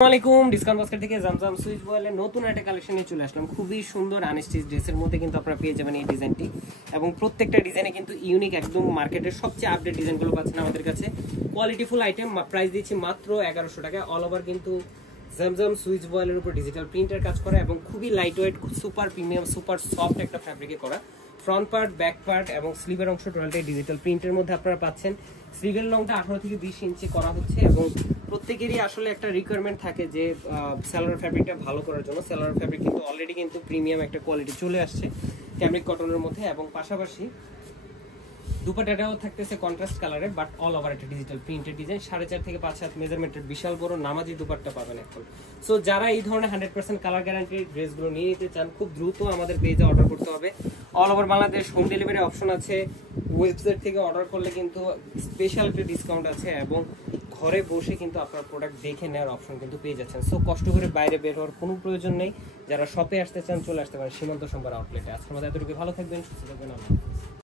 আসসালামাইকুম discount basket থেকে Zamzam switch বয়েলের নতুন একটা কালেকশন নিয়ে চলে আসলাম। খুবই সুন্দর আনস্টিচ ড্রেসের মধ্যে কিন্তু আপনারা পেয়ে যাবেন এই ডিজাইনটি, এবং প্রত্যেকটা ডিজাইনে কিন্তু ইউনিক, একদম মার্কেটের সবচেয়ে আপডেট ডিজাইনগুলো পাচ্ছেন আমাদের কাছে। কোয়ালিটিফুল আইটেম, প্রাইস দিচ্ছি মাত্র 1100 টাকা। অল ওভার কিন্তু জামজাম সুইচ বয়েলের উপর ডিজিটাল প্রিন্টের কাজ করা এবং খুবই light weight, super premium, super soft একটা ফ্যাব্রিকে করা। ফ্রন্ট পার্ট, ব্যাক পার্ট এবং স্লিভের অংশ টোটালটাই ডিজিটাল প্রিন্টের মধ্যে আপনারা পাচ্ছেন। স্লিভের লংটা 18 থেকে 20 ইঞ্চি করা হচ্ছে এবং প্রত্যেকেরই আসলে একটা রিকোয়ারমেন্ট থাকে যে সালোয়ার ফ্যাব্রিকটা ভালো করার জন্য। সালোয়ার ফ্যাব্রিক কিন্তু অলরেডি কিন্তু প্রিমিয়াম একটা কোয়ালিটি চলে আসছে ক্যামরিক কটনের মধ্যে, এবং পাশাপাশি দুপাট্টাটাও থাকতেছে কন্ট্রাস্ট কালারে, বাট অল ওভার একটা ডিজিটাল প্রিন্টেড ডিজাইন। 4.5 থেকে 5 হাত মেজারমেন্টের বিশাল বড় নামাজি দুপাট্টা পাবেন এখন। সো যারা এই ধরনের 100% কালার গ্যারান্টির ড্রেসগুলো নিয়ে নিতে চান, খুব দ্রুত আমাদের পেজে অর্ডার করতে হবে। All over Bangladesh home delivery option আছে। ওয়েবসাইট থেকে অর্ডার করলে কিন্তু স্পেশাল একটা ডিসকাউন্ট আছে, এবং ঘরে বসে কিন্তু আপনার প্রোডাক্ট দেখে নেওয়ার অপশন কিন্তু পেয়ে যাচ্ছেন। সো কষ্ট করে বাইরে বের হওয়ার কোনো প্রয়োজন নেই। যারা শপে আসতে চান চলে আসতে পারেন সীমান্ত সম্ভার আউটলেটে। আজকের মধ্যে এতটুকু, ভালো থাকবেন, সুস্থ থাকবেন।